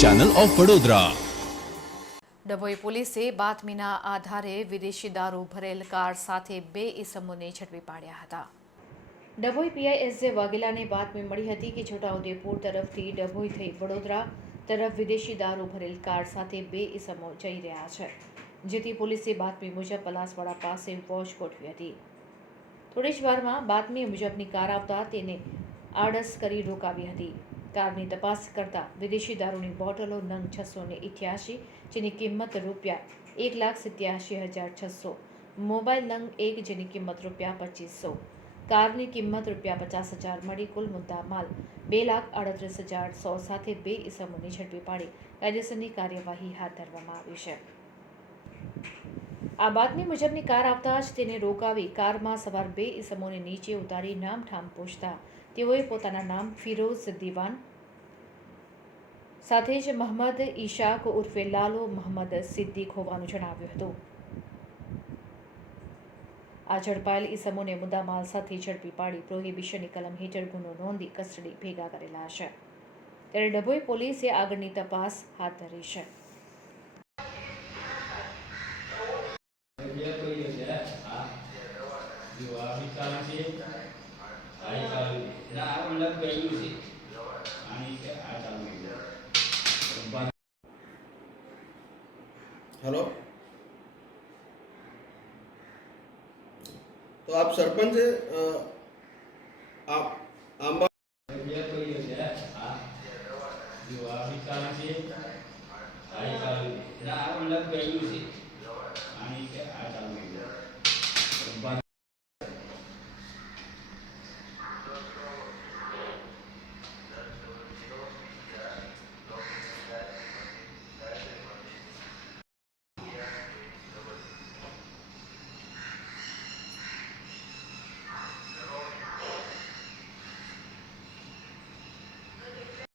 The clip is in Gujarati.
ચેનલ ઓફ વડોદરા ડભોઈ પોલીસે બાતમીના આધારે વિદેશી દારૂ ભરેલ કાર સાથે બે ઇસમોને ઝડપી પાડ્યા હતા. ડભોઈ પીઆઈ એસ જે વાઘેલાને બાતમી મળી હતી કે છોટાઉદેપુર તરફથી ડભોઈ થઈ વડોદરા તરફ વિદેશી દારૂ ભરેલ કાર સાથે બે ઇસમો જઈ રહ્યા છે જેથી પોલીસે બાતમી મુજબ પલાસવાડા પાસે વોચ ગોઠવી હતી. થોડી જ વારમાં બાતમી મુજબની કાર આવતા તેને આડસ કરી રોકાવી હતી. કારની તપાસ કરતા વિદેશી દારૂની બોટલો નંગ છસો ને ઇઠ્યાસી, જેની કિંમત રૂપિયા એક લાખ સિત્યાસી હજાર છસો, મોબાઈલ નંગ એક, જેની કિંમત રૂપિયા પચીસો. કારની કિંમત રૂપિયા પચાસ હજાર મળી કુલ મુદ્દા માલ બે લાખ અડત્રીસ હજાર સો સાથે બે ઇસમોની ઝડપી પાડી. કાયદેસરની કાર્યવાહી હાથ ધરવામાં આવી છે. આ બાતમી મુજબની કાર આવતા જ તેને રોકાવી કારમાં સવાર બે ઇસમોને નીચે ઉતારી નામઠામ પૂછતા તેઓએ પોતાના નામ ફિરોઝ દિવાન, સાથે જ મહંમદ ઈશાક ઉર્ફે લાલો મહંમદ સિદ્દીક હોવાનું જણાવ્યું હતું. આ ઝડપાયેલ ઈસમોને મુદ્દામાલ સાથે ઝડપી પાડી પ્રોહિબિશનની કલમ હેઠળ ગુનો નોંધી કસ્ટડી ભેગા કરેલા છે. ત્યારે ડભોઈ પોલીસે આગળની તપાસ હાથ ધરી છે. हेलो। तो आप सरपंच आप आंबा जो आप भी काम आई हाँ। काम ना आप लग गए उसी